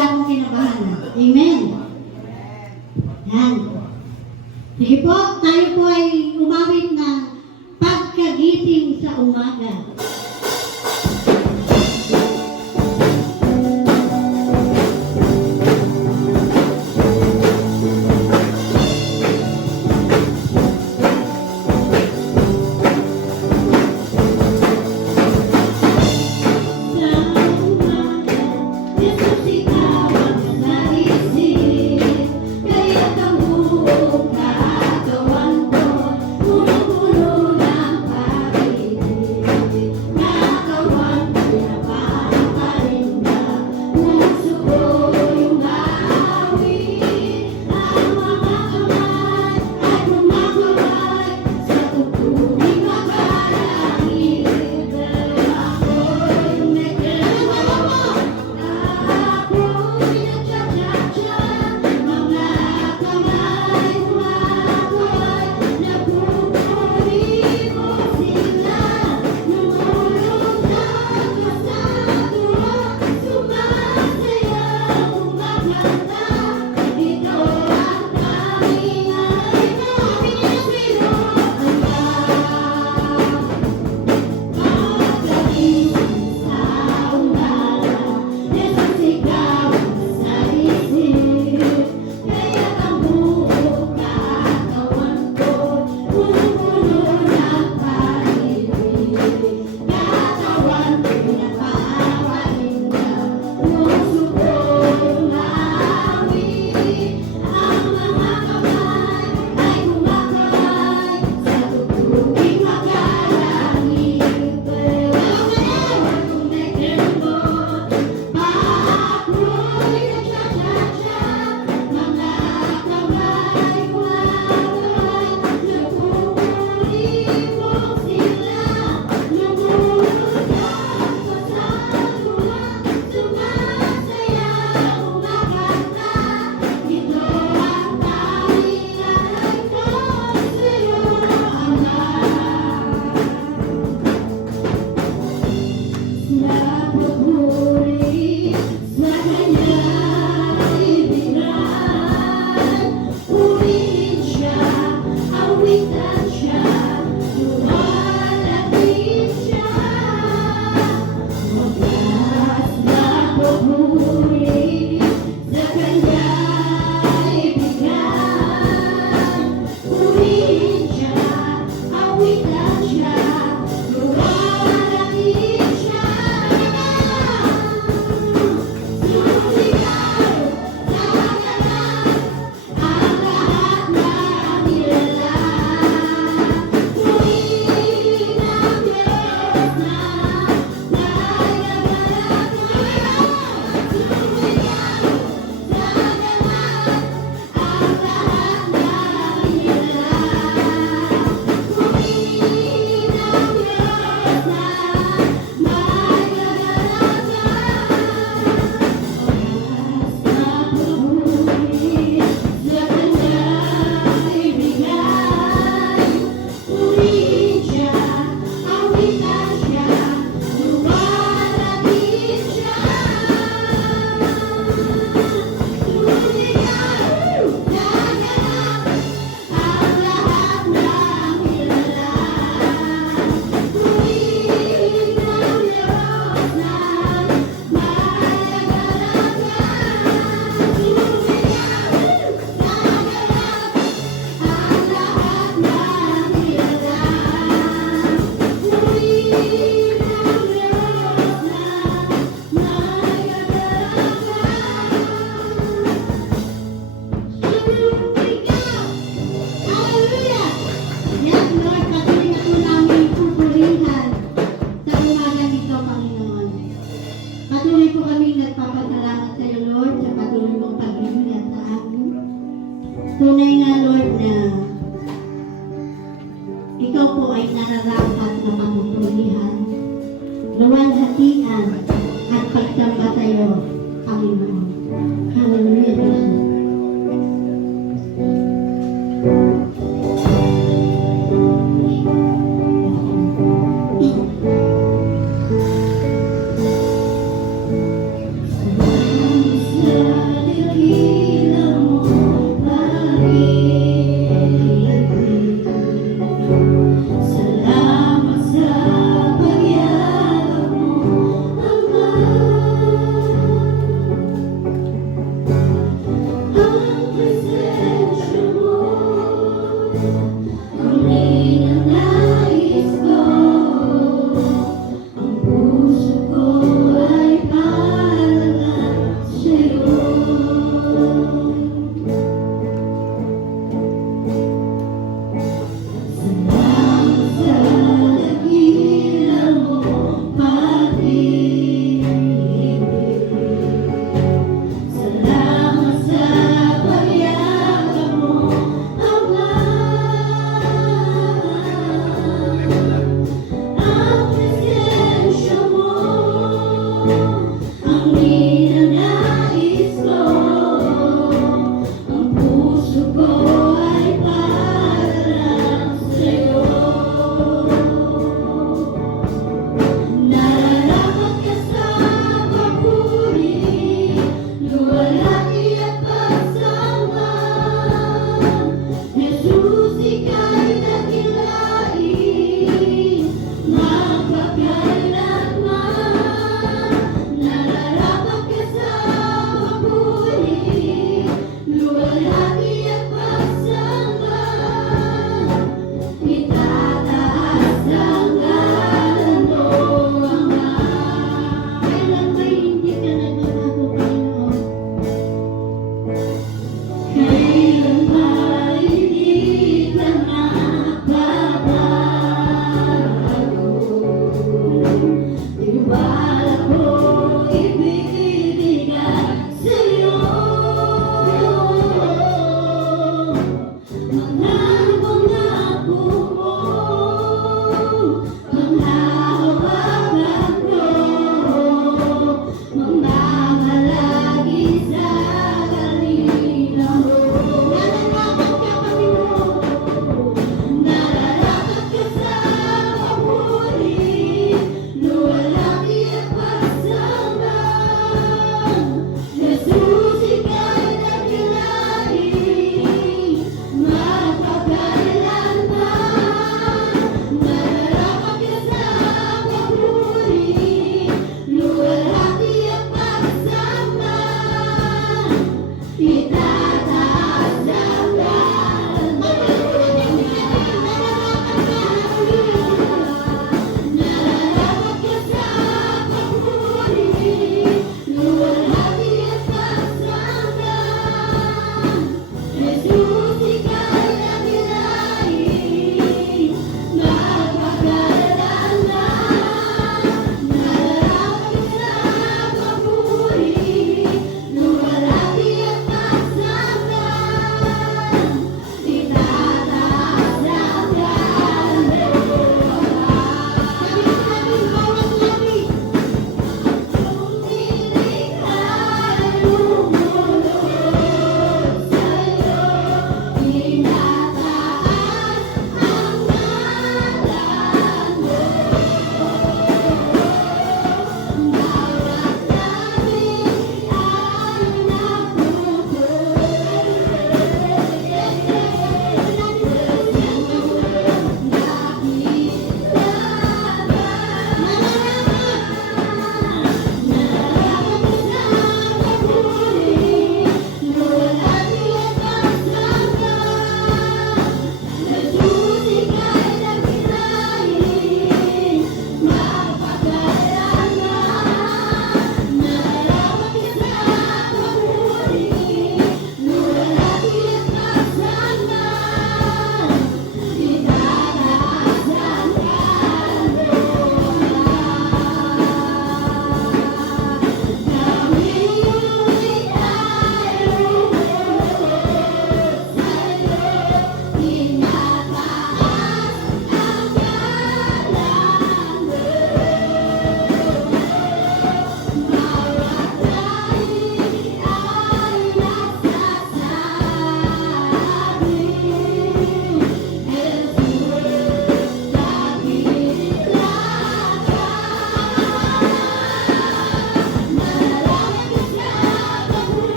akong kinabahan. Amen. Yan. Sige po, tayo po ay umawit ng pagkagising sa umaga. Tunay nga, Lord, na ikaw po ay nararapat na matutulihan, luwalhatian at pagsamba sa iyo, Panginoon. Hallelujah, Jesus. Sa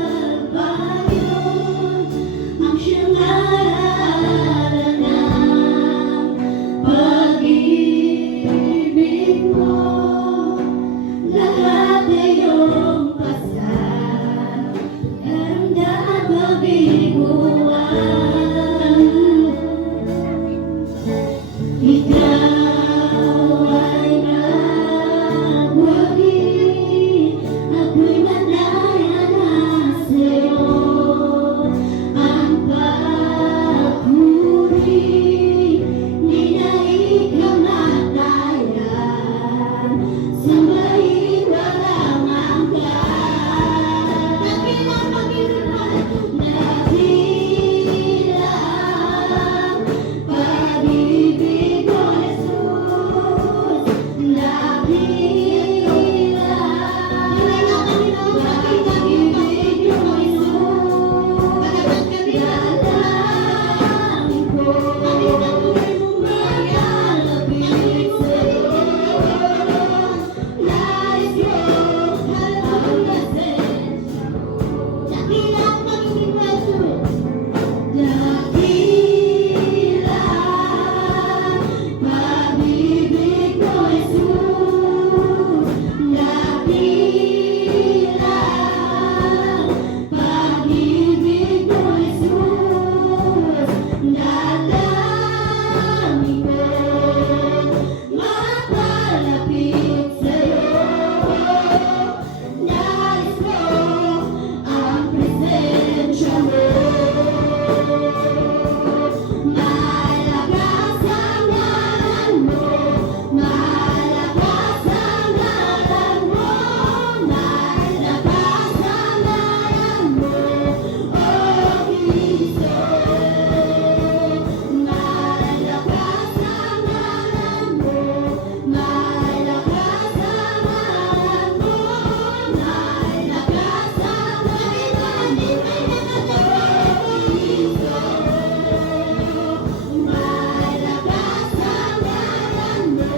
Kalbaryo ang siyang aralan ng pag-ibig mo. Lahat ay iyong karamdaman biguan. Ikaw ay nagwagi, ako'y malaya na sa'yo. Ang papuri, di na ikamatayan, sambahin walang hanggan. Dakilang Panginoon, dakilang pag-ibig mo, Jesus. Dakilang pag-ibig mo, Jesus. Dalangin ko, mayalapit sa'yo. Nais ko halawasin. Dakilang pag-ibig mo, Jesus. Dakilang pag-ibig mo, Jesus. Dakilang pag-ibig mo, Jesus. Dalangin ko, mapalapit sa'yo. Nais ko ang presensya mo. Malakas ang ngalan mo, malakas ang ngalan mo, malakas ang ngalan mo, oh Cristo. Malakas ang ngalan mo, malakas ang ngalan mo, malakas ang ngalan mo, malakas ang ngalan mo,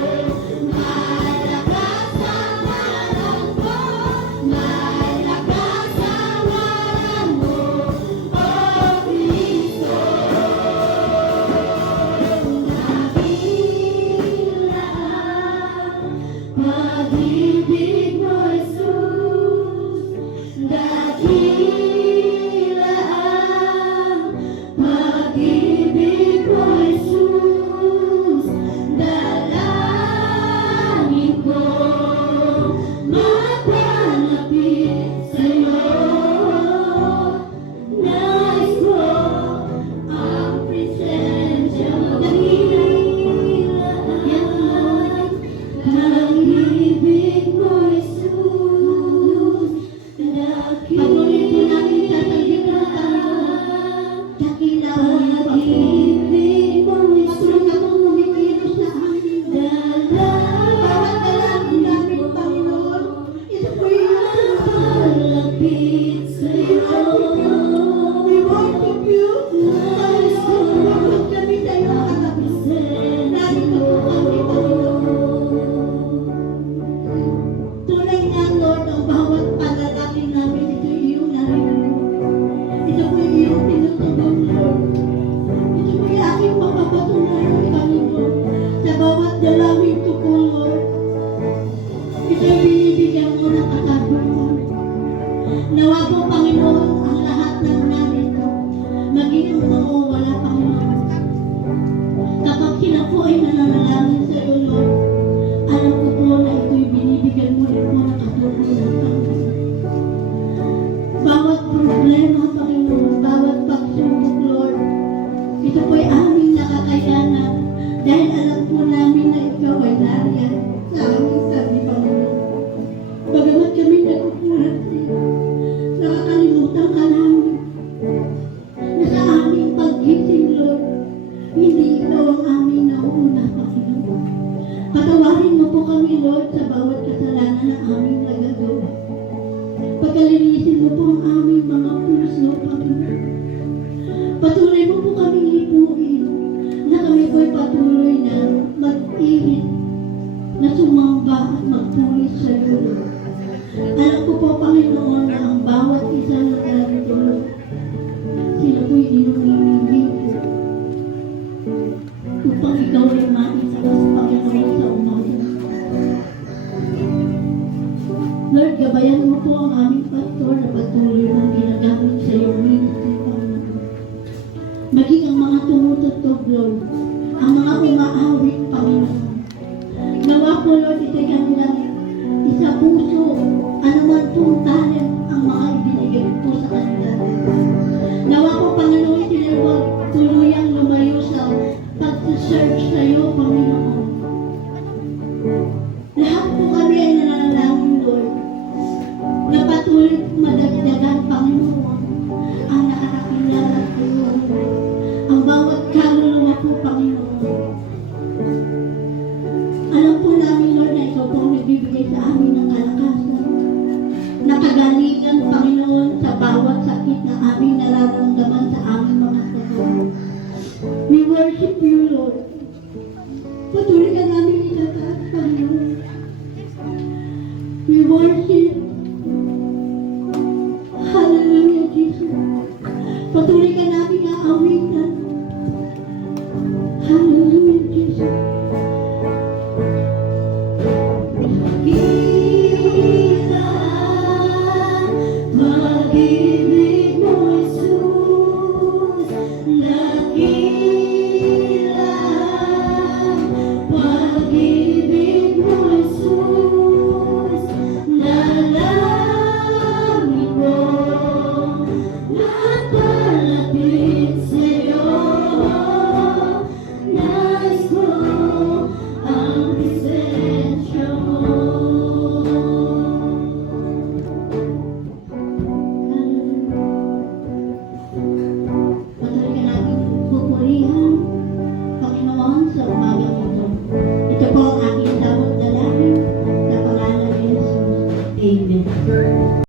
malakas ang ngalan mo, malakas ang ngalan mo, oh Cristo. Dakilang pag-ibig mo, Jesus. Dakilang pag-ibig mo, Jesus. Dalangin ko, mapalapit sa'yo. Nais ko ang presensya mo. Dakilang pag-ibig mo, Jesus. Patuloy po namin tatagin na tayo. Dakilang pag-ibig mo, Jesus. Patuloy ka pong kumikilos sa amin. Bawat dalangin namin, Panginoon, ito po yung malapit sa'yo. We worship you. Nais ko mabot kami sa'yo, katapusin. Narito po kami, Panginoon. Tunay nga, Lord, ang bawat panalangin namin, ito iyong narinig. Ito po iyong tinutugon, Lord. Ito po yung aking mapapatunayan, Panginoon, sa bawat dalangin ko po, Lord. Ito yung binibigyan mo ng katagutan. Nawa po, Panginoon, ang lahat ng narito, maging ang nawawala, Panginoon. Kapag sila po ay nananalangin sa iyo, Lord, alam ko po na ito'y binibigyan mo rin po ng katutunan, Panginoon. Bawat problema, Panginoon, bawat pagsubok, Lord, ito po'y aming nakakayanan dahil alam po namin na ikaw ay nariyan sa aming sabi, Panginoon. Bagamat kami nagkukulat sa'yo, nakakalimutan ka namin na sa aming paggising, Lord, hindi ikaw ang aming nauna, Panginoon. Patawarin mo po kami, Lord, sa bawat kasalanan ng aming nagagawa. Pagkalinisin mo po ang aming mga puso, Lord.